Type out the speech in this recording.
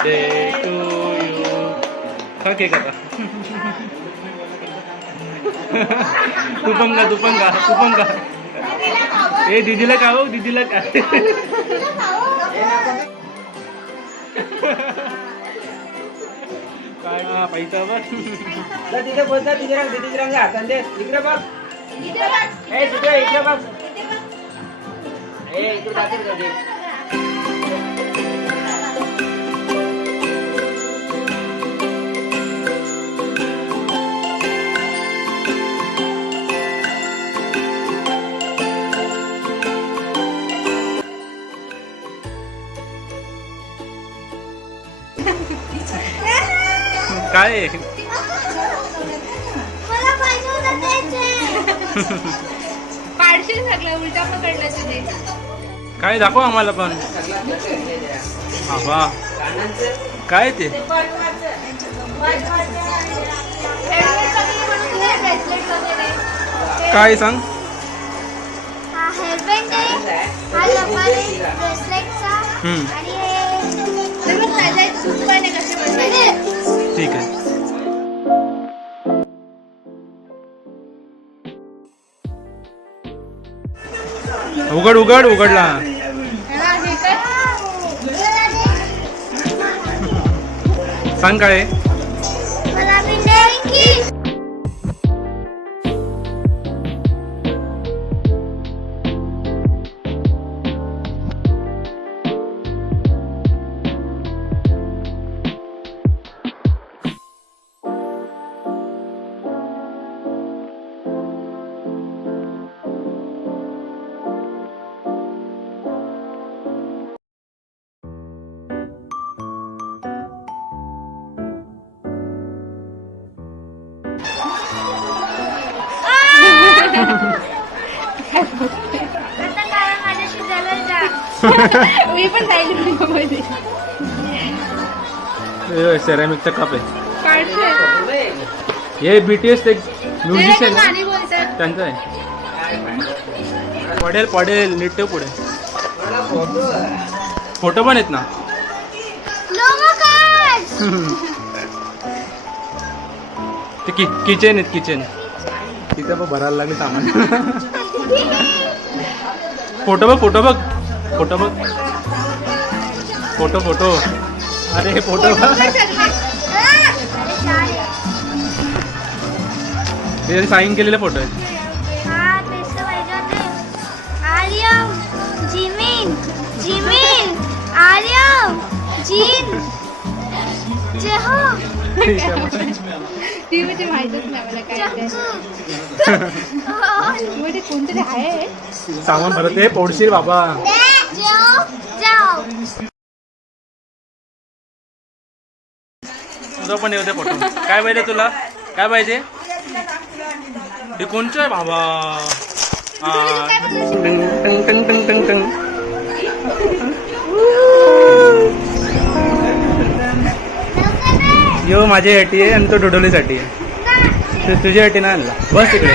Birthday to you. खा cake आता. तू पण का. ए दीदीला का हो दीदीला का. काय पैसा बघ. तिथे बोलता तिथे रंग हातात दे. इकडे बघ. इकडे बघ. इकडे दाखल कर दे. काय पाडशील सगळं उलटा पकडला तुझे. काय दाखव आम्हाला पण. बाबा काय ते काय सांग. हा हेअरबँड आहे, हा लबाड आहे ब्रेसलेटचा आणि हे सूट पण आहे कसे बनवायचे. ठीक आहे. उघडला. सांग काय. मला की आता काय माझ्याशी जवळ जा. मी पण जाईल. सेरामिकचा कप आहे. पाडशील. हे BTS ते म्युझिशियन गाणी बोलतात. त्यांचं आहे. पडेल नीट ठेव पुढे. फोटो पण आहेत ना. Logo card. ते किचन आहेत किचन. तिथे पण भरायला लागले सामान. फोटो बघ. अरे हे फोटो बघ. ते साईन केलेले फोटो आहेत. हा तेच तर पाहिजे होते. आर्यम जिमीन आर्यम जीन जेहो ती म्हणजे माहितच नाही मला काय ते. मध्ये कोणतरी आहे. सामान भरत आहे. पोडशील बाबा. जाओ तुझा पण येऊ दे फोटो. काय पाहिजे तुला. काय पाहिजे. हे कोणचं आहे बाबा. टंग. यो माझ्यासाठी आहे आणि तो डोडोलीसाठी आहे. तुझ्यासाठी ना आणला. बस तिकडे.